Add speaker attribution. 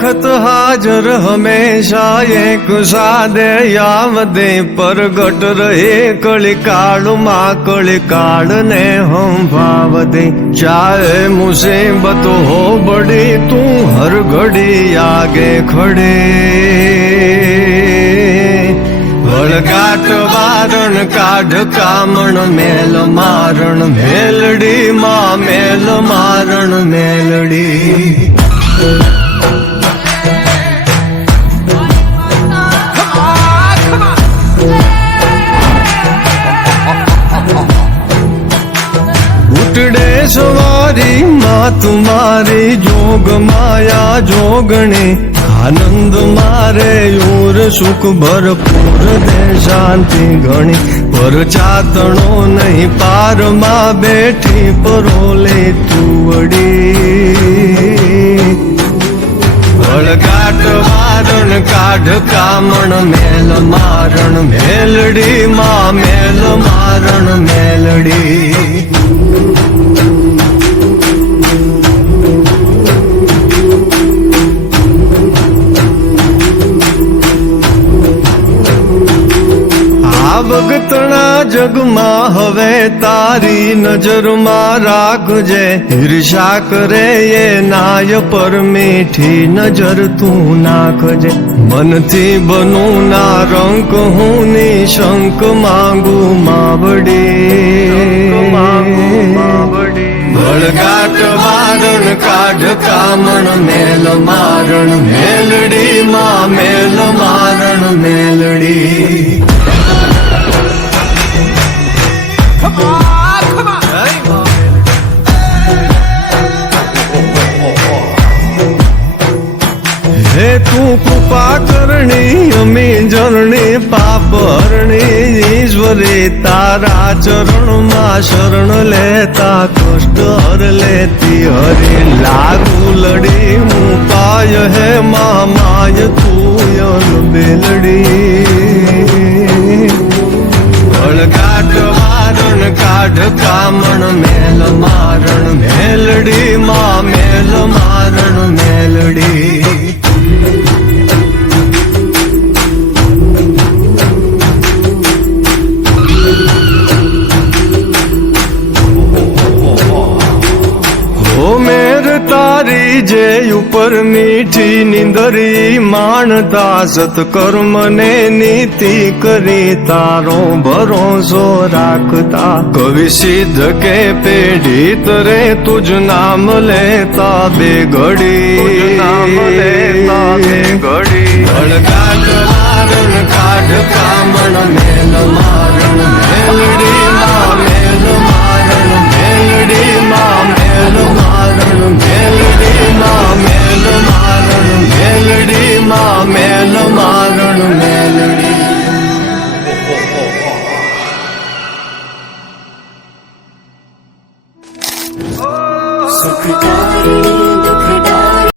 Speaker 1: હાજર હંમેશા એક સાદે યાવદે પરગટ રહે કળી કાળમાં કળી કાળને હંભાવ દે ચાહે મુસીબત હો બડી, તું હર ઘડી આગે ખડે. વળગાટ વારણ કાઢ, કામણ મેલ મારણ, મેલડી માં મેલ મારણ, મેલડી. સવારી માં તુમારી જોગ માયા જોગણે, આનંદ મારે ઓર સુખ ભરપૂર દે શાંતિ ઘણી, પર ચાતણો નહીં પારમાં બેઠી પરોલે તુવડી. વળગાટ વારણ કાઢ કામણ મેલ મારણ, મેલડી માં મેલ મારણ મેલડી. ભગતણા જગમાં હવે તારી નજરમાં રાખજે. ઈર્ષા કરે એ નાય પર મીઠી નજર તું નાખજે. મનથી બનું ના રંક હું નિશંક માંગુ માવડી. ભળગાટ વારણ કાઢ કામણ મેલ મારણ મેલડી માં. હે તું કૃપા કરણી અમે જરણે પાપ ઈશ્વરે તારા ચરણમાં શરણ લેતા કષ્ટ હર લેતી હરે. લાગુ લડી હું પાય હે મા, માય તું યન બેલડી વળગાટ વારણ કાઢ, કામણ મેલ જે ઉપર મીઠી નિંદરી માણતા સત્કર્મને નીતિ કરી તારો ભરોસો રાખતા. કવિ સિદ્ધ કે પેઢી તરે તુજ નામ લેતા બે ઘડી. નામ લેતા બે ઘડી. કાઢ કામણ મેલ માર sukh you?